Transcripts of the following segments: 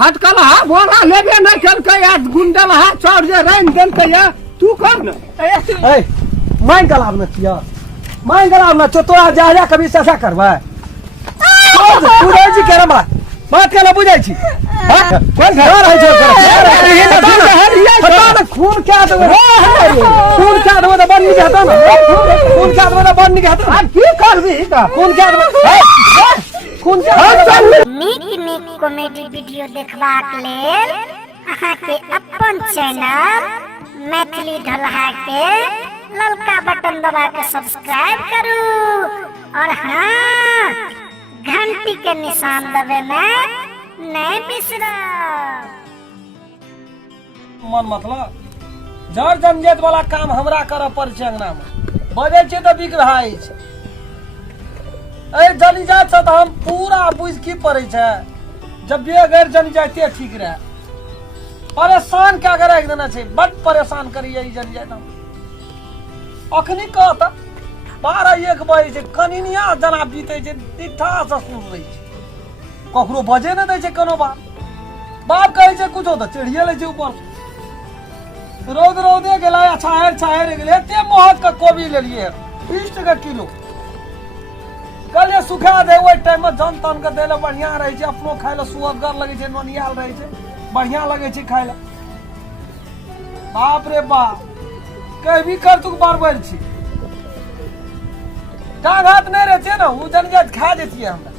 हटकल हा बोला लेबे नहीं करके यार गुंडल हा चढ़ जे रैन देल के या तू कर न ए माइन गलाब न किया माइन गलाब न तो तोरा जा जा कभी ससा करबा बुझै छी केना बात केना बुझै छी कोन घर है जो कर खून क्या दो खून क्या दो बन नहीं जाता ना खून क्या दो बन नहीं जाता आ की करबी त खून क्या दो खून क्या नीक नीक कॉमेडी वीडियो देखबाक लेल अहाँ के अपन चैनल मैथिली ढलहा के ललका बटन दबा के सब्सक्राइब करू और हाँ घंटी के निशान दबाना नहीं बिसरो। मन मतलब जड़ जमजेत वाला काम हमरा करऽ पड़ छै अंगना में बजे छै त बिक रहा छै ए जली जात से त हम पूरा बुझ की पड़े छै जब भी अगर जली जाते ठीक रहे परेशान क्या करे एक देना छै बड़ परेशान करिए ई जली जात हम अखनी कहत 12-1 बजे छै कनिनिया जना बीते छै दिठा से सुन रही छै ककरो बजे न दै छै कोनो बाप कहै छै कुछो त चढ़िए ले छै ऊपर रौदे गेला छाहर गेले एते महक के कोबी लेलिए 20 टका किलो कहलिए सुखा दे ओइ टाइम में जन तन के देले बढ़िया रहे छै अपनो खाय ले सुअगर लगे छै नोनियाल रहे छै बढ़िया लगे छै खाय ले बाप रे बाप कहबी कर तू बार छी डांग हाथ नहीं रहते ना उ जनजात खा देती है हमरा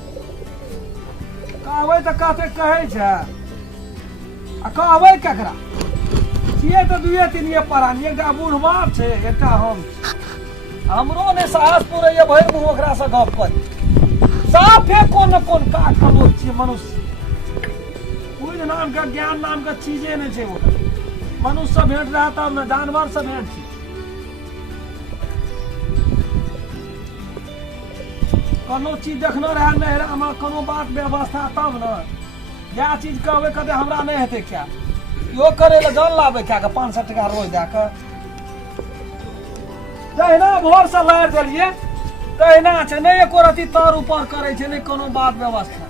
कहबै त कहते कहै छै आ कहबै केकरा छिए तो दुए तीनिए परानी एकटा बूढ़ बाप छै एकटा हम हमरो ने साहस पूरे ये भइर मुंह ओकरा से गप कर साफे कोन कोन काट के लोग छिए मनुष्य कोई नाम का ज्ञान नाम का चीजें नहीं छै वो मनुष्य से भेंट रहा तब न जानवर से भेंट छी कोनो चीज देखनो रहे नहरा में कोनो बात व्यवस्था तब न या चीज कहबै कदे हमरा नहीं हेते क्या यो करे ले जल लाबे क्या के 500 टका रोज दे के जहिना भोर से लार देलिए तहिना छै नहीं एको रति तर ऊपर करे छै नहीं कोनो बात व्यवस्था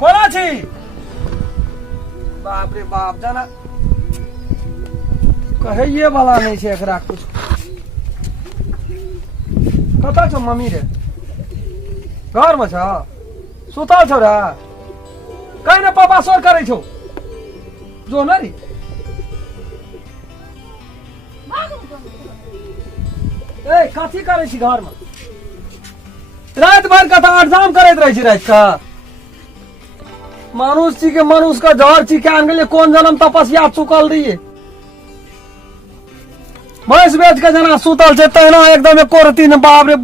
कोना छी बाप रे बाप जना कहैये वाला नहीं छै एकरा कुछ कता छौ मम्मी रे घर में छ सुतल छौ रे कहीं ना पापा सोर करे छौ जो ना रे ए कथी करे छी घर में रात भर का इंतजाम करैत रहे छी रात का मनुष्य के मनुष्य का जहर छी के आन गेलिए कोन जन्म तपस्या चुकल रहिए भैंस बेच के जना सुतल छै तहिना एकदम एको रति न बाप रे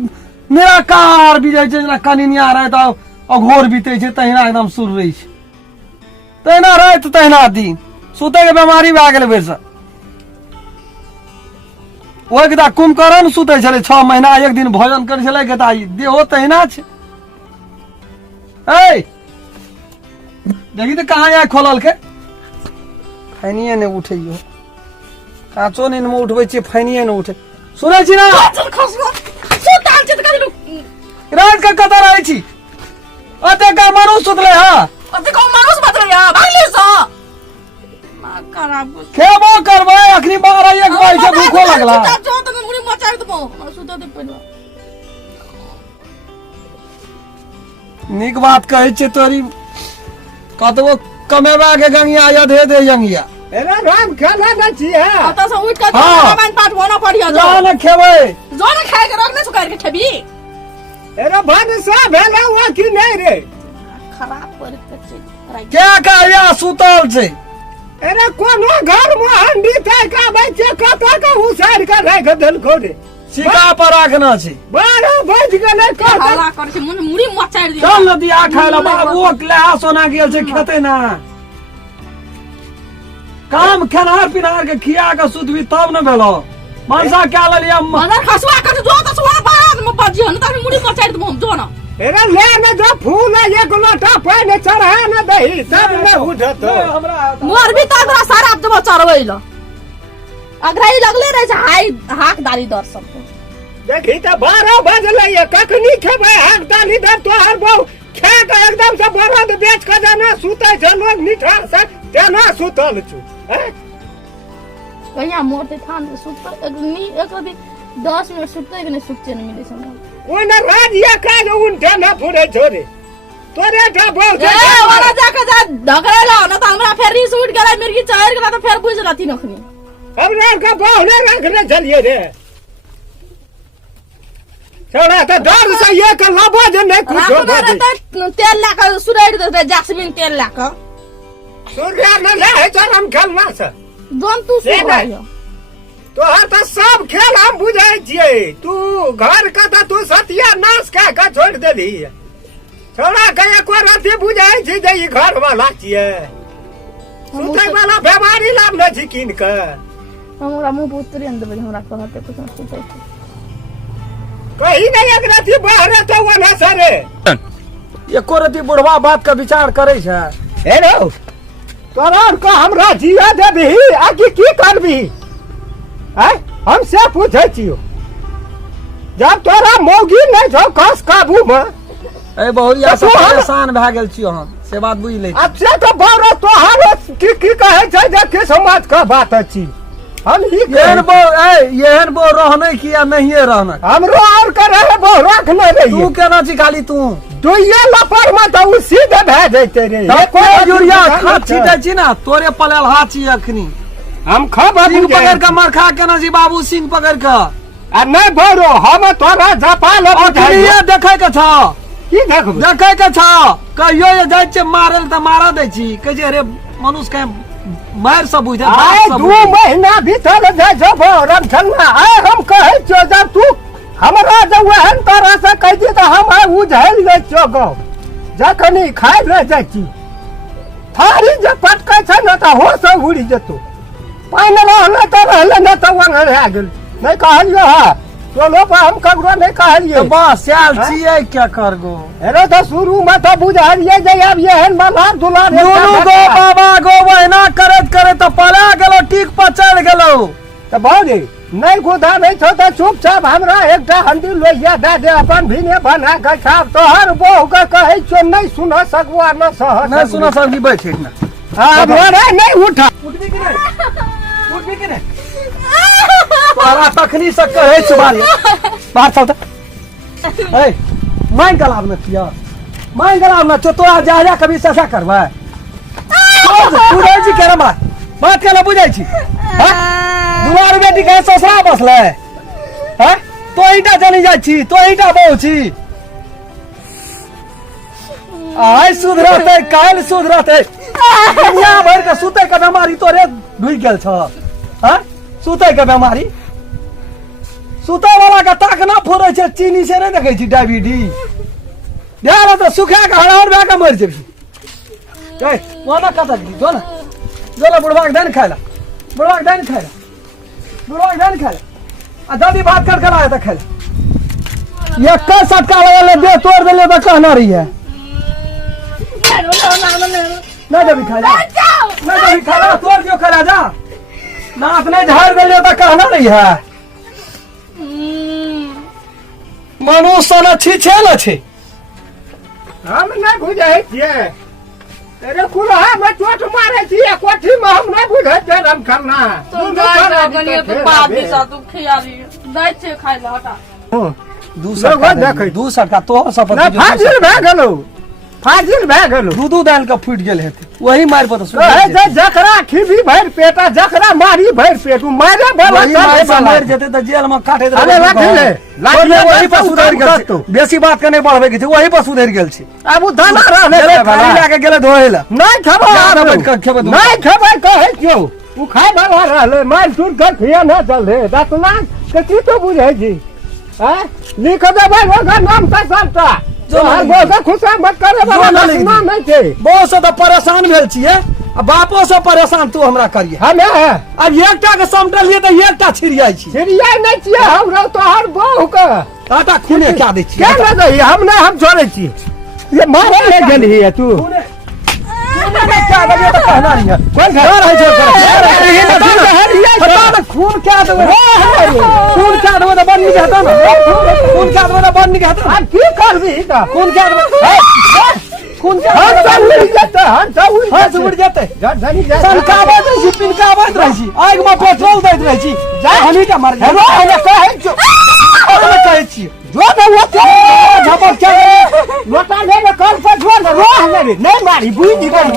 निराकार बीजे छै जना कनिनिया रहे त अघोर बीते छै तहिना एकदम सुर रही छै तहिना रात तहिना दिन सुते के बीमारी भए गेल बेर से ओइ के कुंभकर्ण सुते छले 6 महीना एक दिन भोजन करे छले के देहो तहिना छै ए देखी तो कहाँ आय खोलल के फैनिए ने उठैयो काचो नींद में उठबै छी फैनिए ने उठे सुनै छी ना रात का कता रहै छी अते का मनुष्य सुतले हा अते का मनुष्य बतले या भागले स मा खराब खेबो करबै अखनी 12-1 बजे से भूखो लगला जो त मुड़ी मचाइ दबो सुत दे पहिला नीक बात कहै छै तोरी कतबो कमेबा के गंगिया या दे दे जंगिया एना राम खाना न छिए अता से उठ के रामायण पाठ होना पड़िया जो न खेबै जो न खाए के रख न सुकार के ठबी एना भान सा भेला हुआ कि नहीं रे खराब कर क्या कहया सुतल छै एना कोनो घर में हंडी ताय का बच्चे कता का उसार के राख देल खोडे सिका पर राखना छै 12 बज गेलै कहता हल्ला कर छै मुड़ी मचाइ दियो चल न दिया खाइला बाबू लहा सोना गेल छै खेते ना काम खनार पिनार के खिया के सुतबी तब न भेलो मनसा क्या ललिया मदर खसवा कर जो त सुवा बाद में बजियो न त मुड़ी मचाइ दबो हम जो न एना ले न जो फूल एक लोटा पानी चढ़ा न दही तब न उठत हमरा मोर भी तगरा सारा जब चरबै ल अगराई लगले रहे छै हाई हाक दारी दर सब देखी तो 12 बजले ये कखनी खेबै हकदाली दे तोहर बहु खा के एकदम से बरद बेच के जाना सुतै छ लोग निठार से तेना सुतल छु कहिया मोटे थान सुत एक रति 10 मिनट सुतै के नहीं सुते नहीं मिले हमरा ओने राजिया काज उनटे न फुरे छोरे तोरे ठा बहु ए वाला जाके जा ढकरेला न त हमरा फेर रिस उठ गेलै मिर्गी चढ़ गेला त फेर बुझ लथि नखनी हमरा का बहु ने रखने चलिए रे छोड़ा तो डर से ये के लबो जे नहीं कुछ हो दे तेल ला के सुराइड दे जास्मिन तेल ला के सूर्य न ले है चरम खेलना से दोन तू सुराइ तो हर तो सब खेल हम बुझाई छिए तू घर का तो तू सतिया नाश का छोड़ देली छोड़ा के एको राती बुझाई छी जे ई घर वाला छिए सुतै वाला बीमारी लाभ न छी किन के हमरा मुंह पुतरी अंदर बजे हमरा कहते कुछ न सुतै कहीं नहीं एक राती बाहर तो वना सारे एको रति बुढ़वा बात का विचार करे छै हे रो तोरा को हमरा जिया देबी आगे की करबी है हम से पूछै छियो जब तोरा मौगी नहीं छौ कस काबू में ए बहुरिया से परेशान भ गेल छियो हम से बात बुझ ले अब से तो बारो तोहार की कहै छै जे के समाज का बात अछि हम ही येहन बो रहने की या नहीं रहना हमरो और करे है बो रखने रही तू केना छी खाली तू दुइया लपर में तो उ सीधे भे जैते रे कोई यूरिया खाद छीटे छी ना तोरे पलेल हाथ छी अखनी हम खबर सिंह पकड़ के मरखा केना छी बाबू सिंह पकड़ के आ नहीं बोरो हम तोरा जपाल अखनिए देखे के छ की देखबो देखे के छ कहियो ये जाय छै मारल त मारा दै छी कह जे रे मनुष्य के मार सब बुझा आए 2 महीना भीतर जाय जो रम छलना आए हम कहै छो जब तू हमरा जब एहन तरह से कह दी तो हम उझैल ले छो गो जखनी खाइ ले जाइ छी थारी जे पटकै छै न त हो से उड़ी जतो पानी रहले त रहले न त वंगर आ गेल नहीं कहलियो हा चलो पर हम ककरो नहीं कहलियो तो बस चाल छिए क्या करगो अरे तो शुरू में तो बुझालिए जे अब एहन मलार दुलार नुनु गो बाबा गो बहिना करत करत तो पला गेलो टीक पर चढ़ गेलो तो बाबूजी नहीं गुदा नहीं छो तो चुपचाप हमरा एकटा हंडी लोइया दे दे अपन भीने बना के खाब तोहर बहू के कहै छो नहीं सुन सकवा न सह नहीं सुना सब की बैठ ना हां मोरे नहीं उठा उठबी कि नहीं उठबी कि नहीं तोरा तखनी से कहै छ बारी बाहर चल त ए मां गलाब न किया मां गलाब न तो तोरा जा जा कभी ससा करबा तू रे जी केरा बात केला बुझाई छी हां दुआर बेटी के ससरा बसले हां तो ईटा चली जाई छी तो ईटा बहु छी आय सुधरते काल सुधरते दुनिया भर के सुते के बीमारी तोरे ढुई गेल छ हां सुते के बीमारी सुते वाला का ताक ना फोड़े छै चीनी से नहीं देखे छी डायबिटीज यार तो सुखा के हड़ार भे के मर जेबी ए वाला कता दी जो ना बुढ़वा के देन खाइला बुढ़वा के देन खाइला बुढ़वा के देन खाइला आ दादी बात कर लाया त खाइला ये का सटका लगा ले दे तोड़ देले त कहना रही है ना देबी खाइला ना देबी खाइला तोड़ दियो खाइला जा ना अपने झाड़ देले त कहना रही है मनुष्य न छी छेल छै हम नहीं बुझै छिए तेरे कुलहा में चोट मारे छिए कोठी में हम नहीं बुझै छिए रम करना तो गाय गलिए तो बाप भी सा तू खियाली दै छै खाइ ल हटा दू सरका तोहर सब फाजिल भे गेलो फाजिल भे गेलो दूधू दाल का फूट गेल हेते वही मार पर कहे जे जकरा खिबी भर पेटा जकरा मारी भर पेट मारे वाला मर जेते त जेल में काटे अरे लाठी ले वही पर सुधर गेल छै बेसी बात के नहीं बढ़बे के छै वही पर सुधर गेल छै अब उ दाना रहले खाली लाके गेले धोएला नहीं खेबो नहीं खेबै कहै छियो उ खाइ वाला रहले मार टूट के खिया न चले दतला के की तो बुझै छी हैं लिख देबै ओकर नाम त सबटा जो हर बोझ खुशा मत करे वाला नाम नहीं छै बहुत से तो परेशान भेल छिए आ बापो से परेशान तू हमरा करिए हमे अब एकटा के समटलिए त एकटा छिरियाई छी छिरिया नहीं छिए हमरा तोहर बहू के आटा खूने क्या दै छी क्या न दही हम नहीं हम छोड़े छी ये मारे ले गेली है तू खूने क्या देलिए तो कहना नहीं है कोन डर है जो घर खून क्या देबे खून क्या देबे तो बन नहीं जाता ना खून क्या देबे तो बन नहीं जाता आ की करबी त खून क्या देबे खून क्या हम सब उड़ जाते हम सब उड़ हाथ उड़ जाते धनी जा सनका बात रही पिनका बात रही आग में पेट्रोल दैत रही जा हनी का मर जा हेलो हम कहै छो हम कहै छी जो न वो झपक क्या लोटा ले ले कल पर जो न रोह ले रे नहीं मारी बुझी गई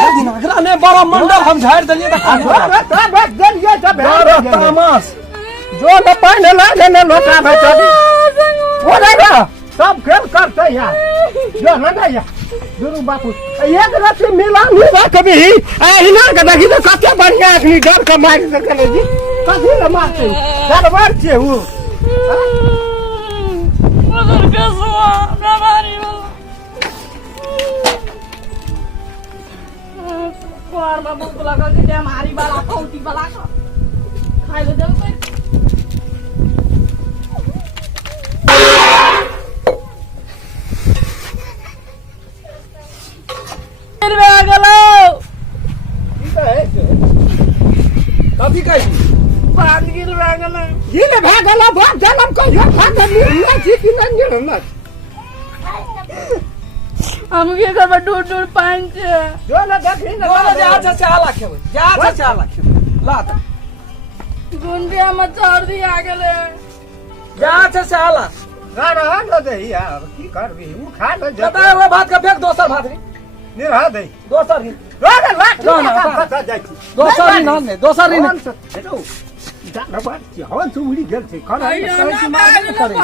दिनागरा ने बड़ा मंडल हम झाड़ देलिए तो बस देल ये सब तमास जो न पानी ला ले न लोटा में चली वो रहेगा सब खेल करते यार जो न ना यार गुरु बापू एक रात मिला नहीं बा कभी हिना के देखी तो कते बढ़िया आदमी डर के मार सकले जी कथी ले मारते जानवर छे वो मगर कसवा ना मारी कोर बाबू को लगा के दे मारी वाला कौती वाला खाइ ले दे अभी कहीं 5 किलो भागल ये ले भागला भाग जलम को यो भाग नहीं छी कि नहीं ना हम के घर में दूर पांच जो न देखी न बोलो जा से आला खेबे जा से आला खेबे ला त गुंडिया में चढ़ दिया गेले जा से आला गाना न दे यार की करबी उ खा ले बताए हुए भात का फेंक दोसर भात नहीं निरहा दे दोसर ही रोड लाठ ना, ना, का ना। फसा जाई दोसर ही नाम नहीं दोसर ही नहीं हेलो जाना बात की हवन सुमड़ी गेल छे खाना करे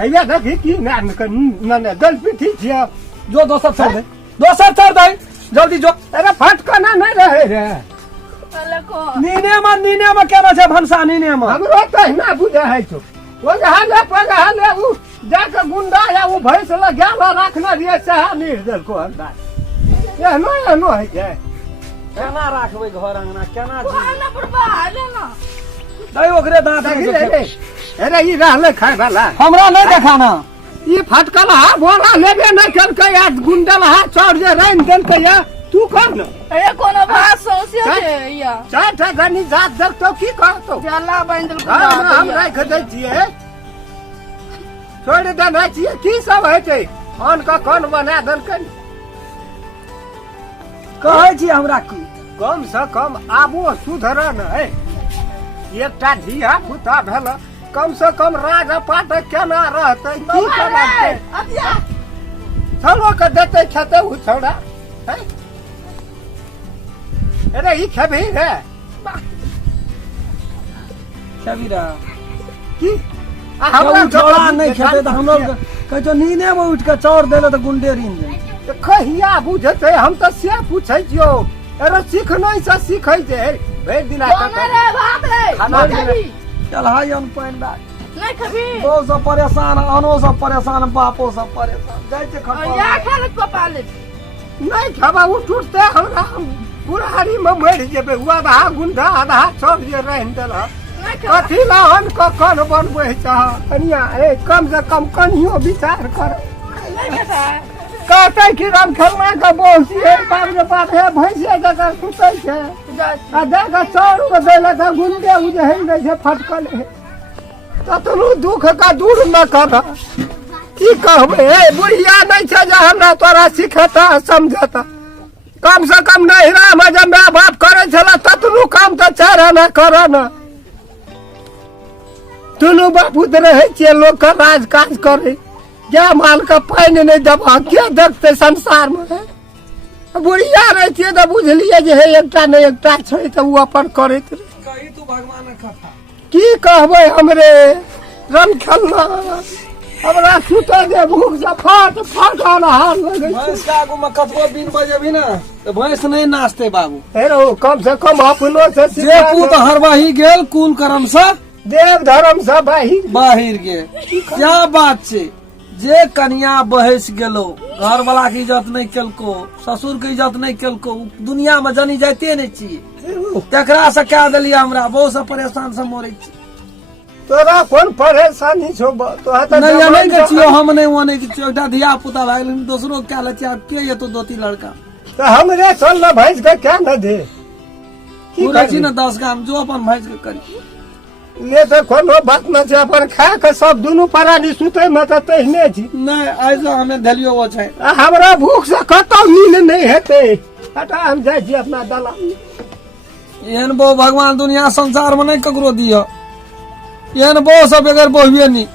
हैया देखी की नाम के न दल पिठी छिया जो दोसर छोड़ दे दोसर छोड़ दे जल्दी जो अरे फटकना नहीं रहे रे नीने में केना छै भनसा नीने में हमरो तो ना बुझा है छो वो जहां ले उ जाके गुंडा या वो भैंस लगा रखना रिए सहा निर्दल को अंदाज ये नो है के केना राखबै घर अंगना केना जी ना पड़बा ले ना दई ओकरे दांत में देखी जो रे खेब। अरे ये रहले खाए वाला हमरा नहीं देखाना ये फटकल हा बोला लेबे नहीं करके या गुंडल हा चढ़ जे रैन देल के या तू कर न ए कोनो बात सोसिया छे या चाटा गनी जात देख तो की कहतो जाला बंदल को हम राख दै छियै छोड़ दे नहीं छियै की सब है छै अन का कौन बना देल के कहै छी हमरा की कम से कम आबो सुधरन है एकटा धिया पुता भेल कम से कम राज पाट केना रहते की करते चलो के देते खेते उ छौड़ा हैं? अरे ई खेबी रे छबीरा की आ हमरा छोड़ा जोड़ा नहीं खेते तो हम लोग कह जो नीने में उठ के चौर देले तो गुंडे रीन दे कहिया बुझते हम तो से पूछै छियो अरे सीख नहीं से सीखै छै भेज दिला रे बाप रे खाना पीना चल हाय अन पाइन बा नहीं खबी दो सब परेशान अनो सब परेशान बापो सब परेशान जाय छै या खटवा खाले को पाले नहीं खाबा उ टूटते हमरा बुढ़ारी में मर जेबे हुआ आधा गुंडा आधा सब जे रहन देल नहीं खबा कथी ला हम कखन बनबै चाह कनिया ए कम से कम कनियो विचार कर नहीं खबा कहते कि राम खेलना का बोसी है बाप रे बाप है भैंसिया जगह सुतै छै आ देखा चारू को देला था गुंडे उ जे है छै फटकल है ततनु दुख का दूर न कर की कहबे ए बुढ़िया नहीं छै जे हमरा तोरा सिखता समझता कम से कम नहिरा में जब माय बाप करे छला ततनु काम तो चारा न कर न दुनू बापू रहे छियै लोग का राज काज करे क्या माल का पानी नहीं दबा क्या देखते संसार में बुढ़िया रहे छियै तो बुझलिए जे है एकटा नहीं एकटा छै तो उ अपन करैत रहे कही तू भगवान कथा की कहबै हमरे रम खेलना हमरा सुते दे भूख से फट हाल लगे भैंस का आगू में कतबो बिन बजेबी ना तो भैंस नहीं नाचते बाबू हेरो कम से कम अपनो से जे पूत हरवाही गेल कुल कर्म से देव धर्म से बाहिर बाहिर गेल क्या बात छै जे कन्या बहस गेलो घर वाला के इज्जत नहीं केलको ससुर के इज्जत नहीं केलको दुनिया में जनी जाते नहीं चाहिए तेकरा से कह दिलिए हमरा बहुत से परेशान से मरे छी तोरा कोन परेशानी छौ तोहा त नहीं नहीं के छियो हम नहीं वो नहीं के छियो एकटा धिया पुता भए गेल दोसरो के ले छी आब के ये तो दोती लड़का तो हमरे चल ना भैंस के क्या न दे की बोले छी करबी? ना 10 काम जो अपन भैंस के करी ले तो कोनो बात न छै, अपन खा के सब दुनू प्राणी सुते में तो तहने छी। नहीं आज हमें धलियो वो छै आ हमरा भूख से कतौ नींद नहीं हेते। हटा हम जाइ छी अपना दलान। एहन बो भगवान दुनिया संसार में नहीं ककरो दियो, एहन बो सब अगर बोहिए नहीं।